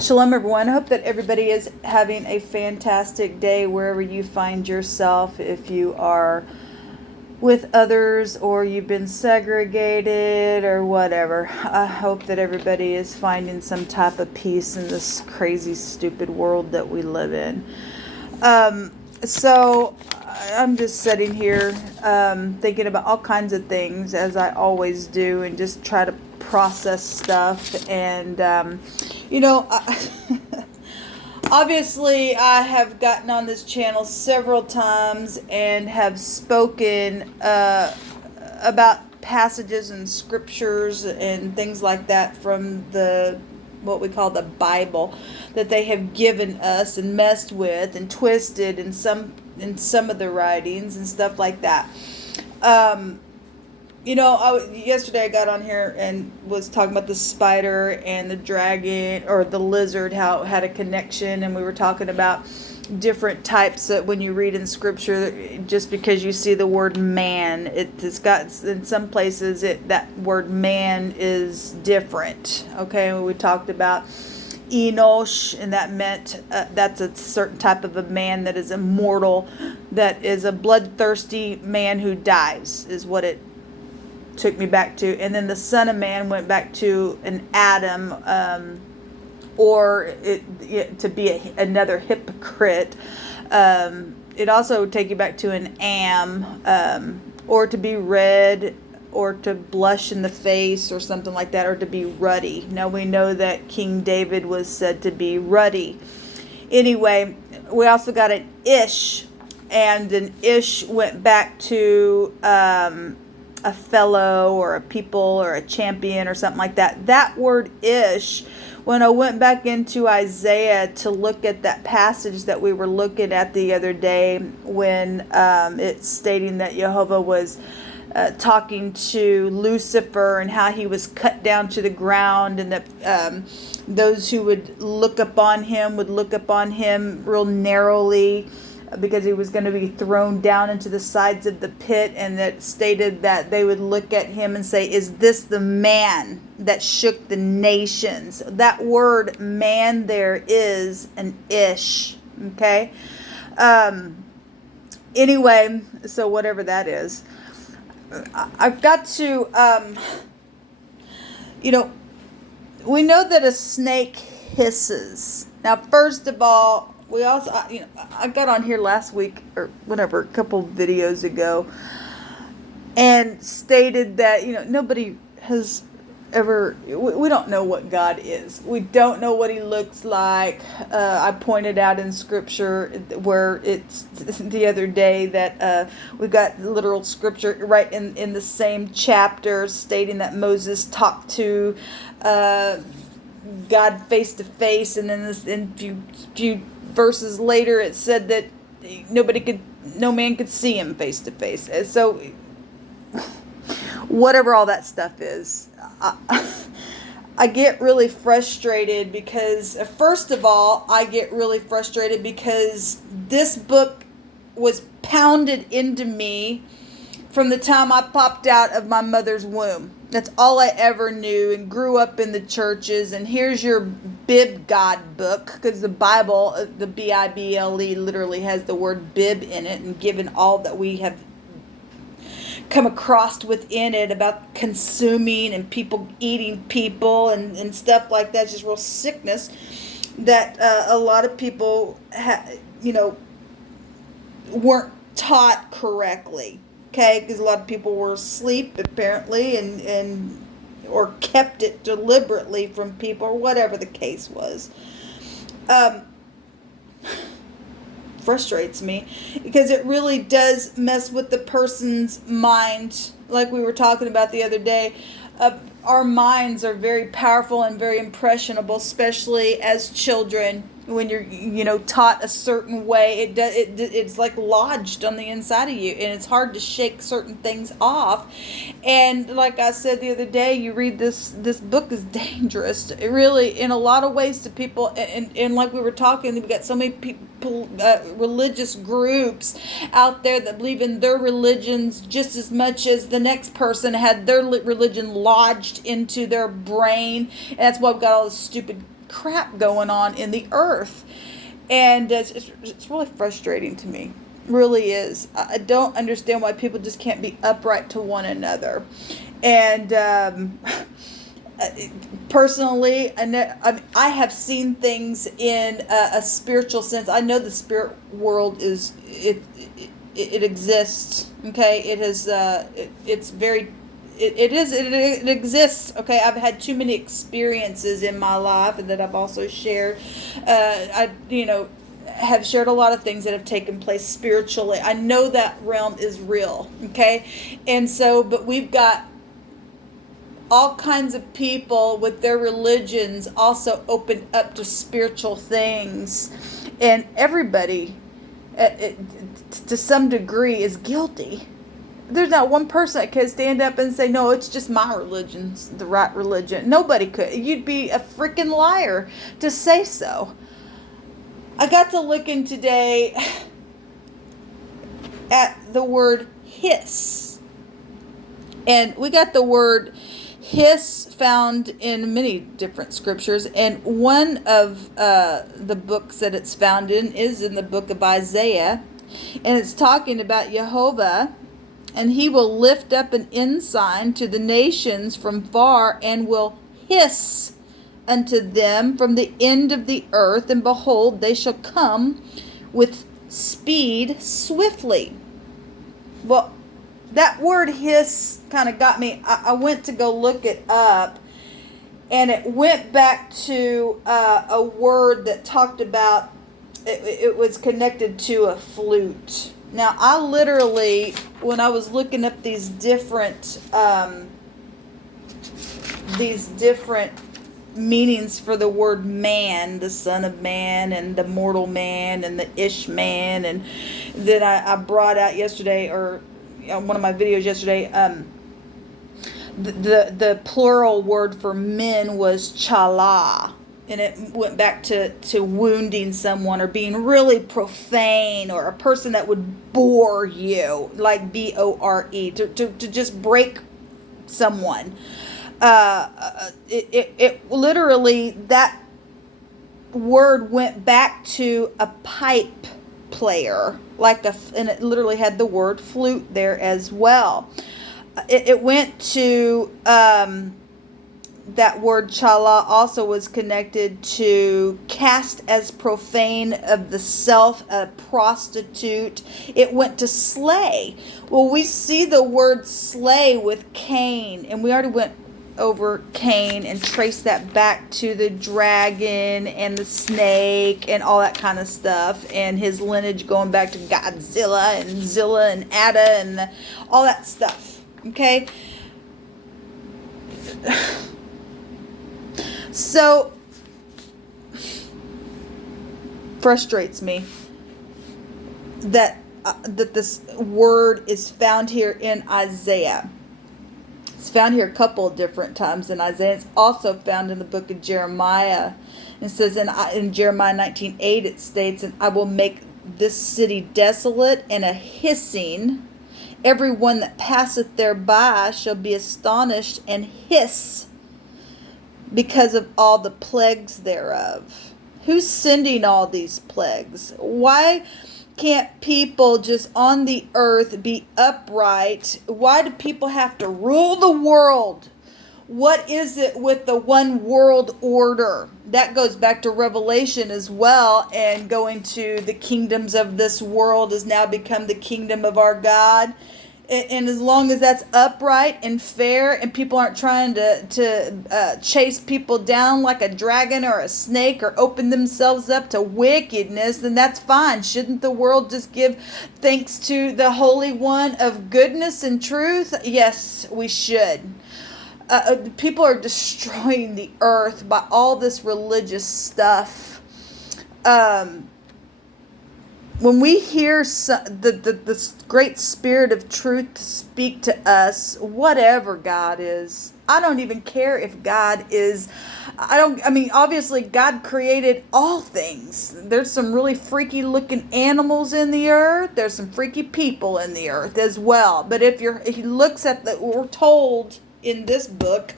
Shalom, everyone. I hope that everybody is having a fantastic day wherever you find yourself. If you are with others or you've been segregated or whatever, I hope that everybody is finding some type of peace in this crazy, stupid world that we live in. So I'm just sitting here thinking about all kinds of things, as I always do, and just try to process stuff. And obviously I have gotten on this channel several times and have spoken about passages and scriptures and things like that from what we call the Bible, that they have given us and messed with and twisted in some of the writings and stuff like that. Yesterday I got on here and was talking about the spider and the dragon, or the lizard, how it had a connection, and we were talking about different types that when you read in scripture, just because you see the word man, it's got, in some places that word man is different. Okay, we talked about Enosh, and that meant that's a certain type of a man that is immortal, that is a bloodthirsty man who dies, is what it took me back to. And then the Son of Man went back to an Adam, to be another hypocrite. It also would take you back to an Am, or to be red, or to blush in the face, or something like that, or to be ruddy. Now we know that King David was said to be ruddy. Anyway, we also got an Ish, and an Ish went back to a fellow, or a people, or a champion, or something like that. That word Ish, when I went back into Isaiah to look at that passage that we were looking at the other day, when it's stating that Jehovah was talking to Lucifer and how he was cut down to the ground, and that those who would look upon him real narrowly, because he was going to be thrown down into the sides of the pit, and that stated that they would look at him and say, "Is this the man that shook the nations?" That word man there is an Ish. Okay. Anyway, so whatever that is, I've got to, we know that a snake hisses. Now, first of all, we also, I got on here last week, or whatever, a couple videos ago, and stated that, nobody has ever, we don't know what God is. We don't know what he looks like. I pointed out in scripture where it's the other day that we got literal scripture right in the same chapter stating that Moses talked to God face to face, and then in few verses later it said that no man could see him face to face. So whatever all that stuff is, I get really frustrated because, first of all, this book was pounded into me from the time I popped out of my mother's womb. That's all I ever knew, and grew up in the churches. And here's your bib God book, because the Bible, the Bible, literally has the word bib in it, and given all that we have come across within it about consuming and people eating people and stuff like that. It's just real sickness that a lot of people weren't taught correctly. Okay, because a lot of people were asleep apparently, and or kept it deliberately from people, or whatever the case was. Frustrates me because it really does mess with the person's mind, like we were talking about the other day. Our minds are very powerful and very impressionable, especially as children. When you're taught a certain way, it's like lodged on the inside of you, and it's hard to shake certain things off. And like I said the other day, you read this book is dangerous. It really, in a lot of ways, to people. And like we were talking, we got so many people, religious groups out there that believe in their religions just as much as the next person had their religion lodged into their brain. And that's why we've got all this stupid crap going on in the earth. And it's really frustrating to me. Really is. I don't understand why people just can't be upright to one another. And personally, I have seen things in a spiritual sense. I know the spirit world it exists. Okay, it exists. Okay, I've had too many experiences in my life, and that I've also shared. Have shared a lot of things that have taken place spiritually. I know that realm is real. Okay, and so, but we've got all kinds of people with their religions also opened up to spiritual things, and everybody to some degree is guilty. There's not one person that can stand up and say, no, it's just my religion's the right religion. Nobody could. You'd be a freaking liar to say so. I got to looking today at the word HISS. And we got the word HISS found in many different scriptures. And one of the books that it's found in is in the book of Isaiah. And it's talking about Jehovah. And he will lift up an ensign to the nations from far, and will hiss unto them from the end of the earth, and behold, they shall come with speed swiftly. Well, that word hiss kind of got me. I went to go look it up, and it went back to a word that talked about, it was connected to a flute. Now, I literally, when I was looking up these different meanings for the word man, the son of man, and the mortal man, and the ish man, and that I brought out yesterday, or one of my videos yesterday, the plural word for men was ShAhH. And it went back to wounding someone, or being really profane, or a person that would bore you, like BORE, to just break someone. It literally, that word went back to a pipe player, and it literally had the word flute there as well. It went to that word ShAhH also was connected to cast as profane of the self, a prostitute. It went to slay. Well, we see the word slay with Cain, and we already went over Cain and traced that back to the dragon and the snake and all that kind of stuff, and his lineage going back to Godzilla and Zilla and Ada and all that stuff. Okay? So, frustrates me that this word is found here in Isaiah. It's found here a couple of different times in Isaiah. It's also found in the book of Jeremiah. It says in Jeremiah 19:8, it states, "And I will make this city desolate and a hissing. Every one that passeth thereby shall be astonished and hiss, because of all the plagues thereof." Who's sending all these plagues? Why can't people just on the earth be upright? Why do people have to rule the world? What is it with the one world order? That goes back to Revelation as well, and going to the kingdoms of this world has now become the kingdom of our God. And as long as that's upright and fair, and people aren't trying to chase people down like a dragon or a snake, or open themselves up to wickedness, then that's fine. Shouldn't the world just give thanks to the Holy One of goodness and truth? Yes, we should. People are destroying the earth by all this religious stuff. When we hear the great spirit of truth speak to us, whatever God is, I don't even care if God is, obviously God created all things. There's some really freaky looking animals in the earth. There's some freaky people in the earth as well. But if he looks at we're told in this book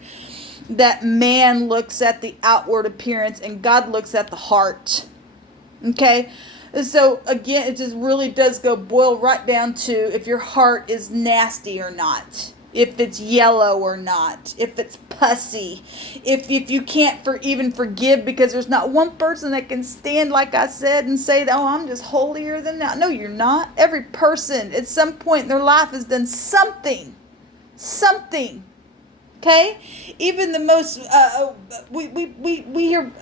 that man looks at the outward appearance and God looks at the heart. Okay? So again, it just really does boil right down to if your heart is nasty or not. If it's yellow or not. If it's pussy. If you can't even forgive because there's not one person that can stand, like I said, and say, oh, I'm just holier than thou. No, you're not. Every person at some point in their life has done something. Something. Okay? Even the most, we hear,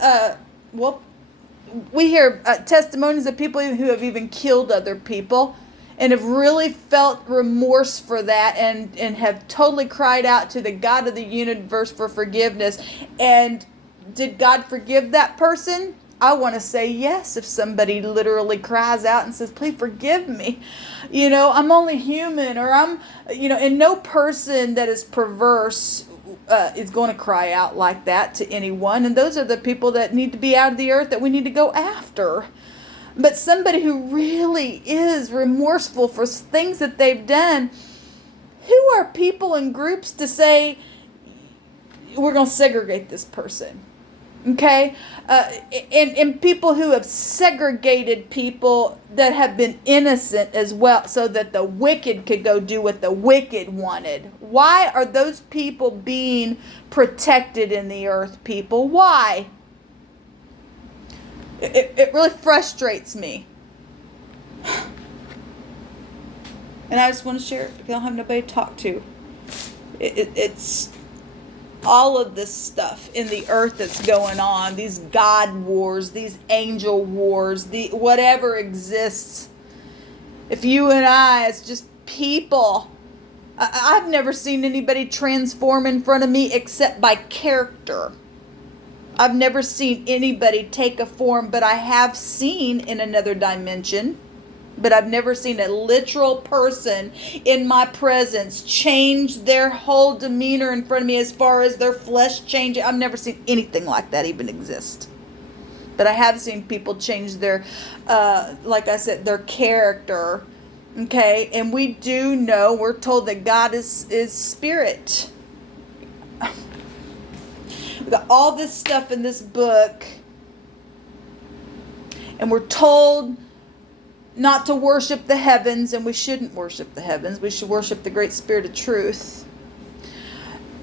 we hear testimonies of people who have even killed other people and have really felt remorse for that and have totally cried out to the God of the universe for forgiveness. And did God forgive that person? I want to say yes, if somebody literally cries out and says, please forgive me. I'm only human, or and no person that is perverse is going to cry out like that to anyone. And those are the people that need to be out of the earth that we need to go after. But somebody who really is remorseful for things that they've done, who are people and groups to say, we're going to segregate this person? Okay? And people who have segregated people that have been innocent as well, so that the wicked could go do what the wicked wanted. Why are those people being protected in the earth, people? Why? It really frustrates me. And I just want to share it because I don't have nobody to talk to. It's all of this stuff in the earth that's going on. These God wars, these angel wars, the whatever exists. If you and I, as just people, I've never seen anybody transform in front of me except by character. I've never seen anybody take a form, but I have seen in another dimension. But I've never seen a literal person in my presence change their whole demeanor in front of me as far as their flesh changing. I've never seen anything like that even exist. But I have seen people change their, like I said, their character. Okay? And we do know, we're told that God is spirit. All this stuff in this book, and we're told not to worship the heavens, and we shouldn't worship the heavens. We should worship the great spirit of truth.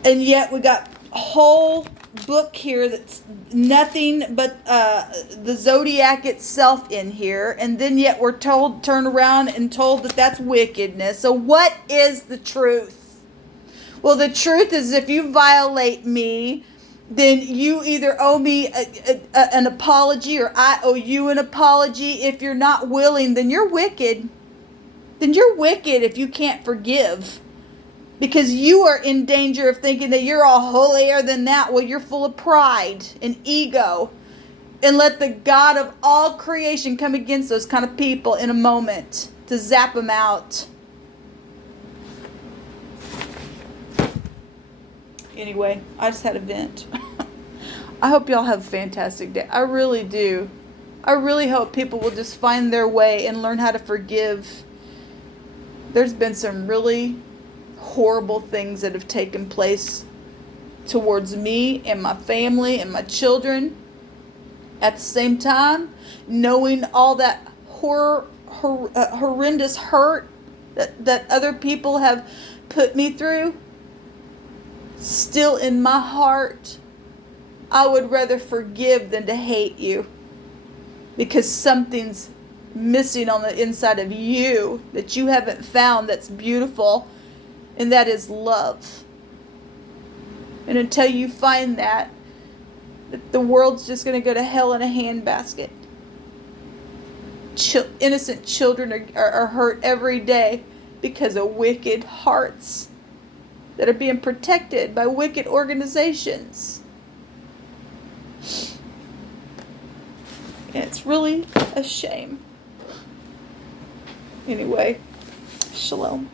And yet we got a whole book here that's nothing but the zodiac itself in here, and then yet we're told, turn around and told that that's wickedness. So what is the truth? Well, the truth is, if you violate me, then you either owe me an apology, or I owe you an apology. If you're not willing, then you're wicked. Then you're wicked if you can't forgive. Because you are in danger of thinking that you're all holier than that. Well, you're full of pride and ego. And let the God of all creation come against those kind of people in a moment to zap them out. Anyway, I just had a vent. I hope y'all have a fantastic day. I really do. I really hope people will just find their way and learn how to forgive. There's been some really horrible things that have taken place towards me and my family and my children. At the same time, knowing all that horrendous hurt that other people have put me through, still in my heart, I would rather forgive than to hate you, because something's missing on the inside of you that you haven't found that's beautiful, and that is love. And until you find that, the world's just going to go to hell in a handbasket. Innocent children are hurt every day because of wicked hearts that are being protected by wicked organizations. And it's really a shame. Anyway, shalom.